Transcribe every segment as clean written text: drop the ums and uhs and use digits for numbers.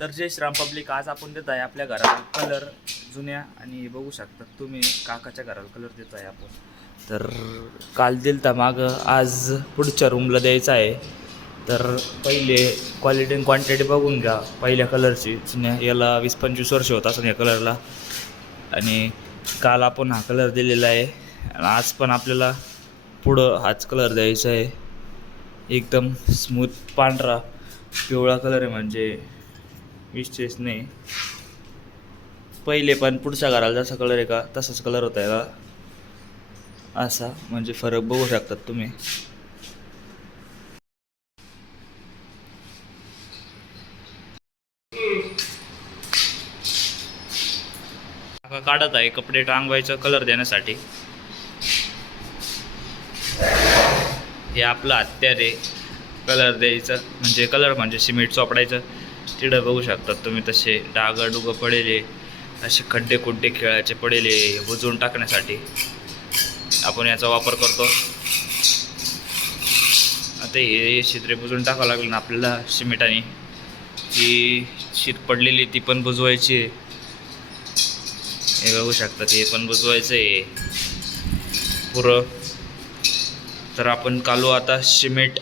तर जय श्रीराम पब्लिक, आज आपण देत आहे आपल्या घराला कलर जुन्या आणि बघू शकता तुम्ही काकाच्या घराला कलर देत आहे आपण. तर काल दिलता मागं, आज पुढच्या रूमला द्यायचा आहे. तर पहिले क्वालिटी आणि क्वांटिटी बघून घ्या पहिल्या कलरची. जुन्या याला 20-25 वर्ष होत असं या कलरला. आणि काल आपण हा कलर दिलेला आहे आणि आज पण आपल्याला पुढं हाच कलर द्यायचा आहे. एकदम स्मूथ पांढरा पिवळा कलर आहे, म्हणजे विशेष नाही. पहिले पण पुढच्या घराला जसा कलर आहे का तसाच कलर होता याला, असा म्हणजे फरक बघू शकतात तुम्ही. काढत आहे कपडे टांगवायचं कलर देण्यासाठी. हे आपलं हत्यार आहे कलर द्यायचं, म्हणजे कलर म्हणजे सिमेंट चोपडायचं. तिथं बघू शकतात तुम्ही तसे डागं डुगं पडेले, असे खड्डे खुड्डे खेळायचे पडेले बुजवून टाकण्यासाठी आपण याचा वापर करतो. आता हे छिद्रे बुजवून टाकावं लागेल ना आपल्याला सिमेंटाने. ही शीत पडलेली ती पण बुजवायची. हे बघू शकतात हे पण बुजवायचं आहे पुरं. तर आपण कालू आता सिमेंट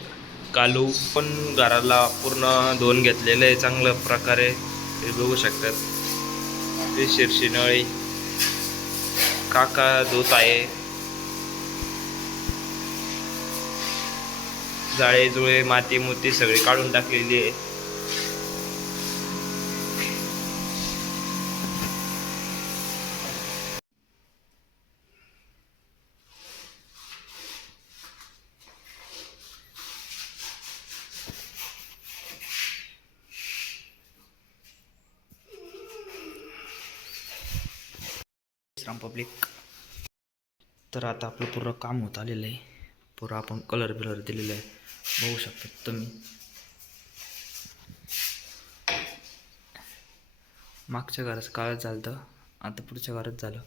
कालू पण घराला पूर्ण धुवून घेतलेलं आहे चांगल्या प्रकारे. हे बघू शकतात ते शीर्षी नळी काका धुत आहे. जाळे जुळे माती मुती सगळी काढून टाकलेली आहे. श्रीराम पब्लिक. तर आता आपलं पूर्ण काम होत आलेलं आहे. पुरा आपण कलर बिलर दिलेला आहे बघू शकता तुम्ही. मागच्या घराचं काळच झालं, आता पुढच्या घरात झालं.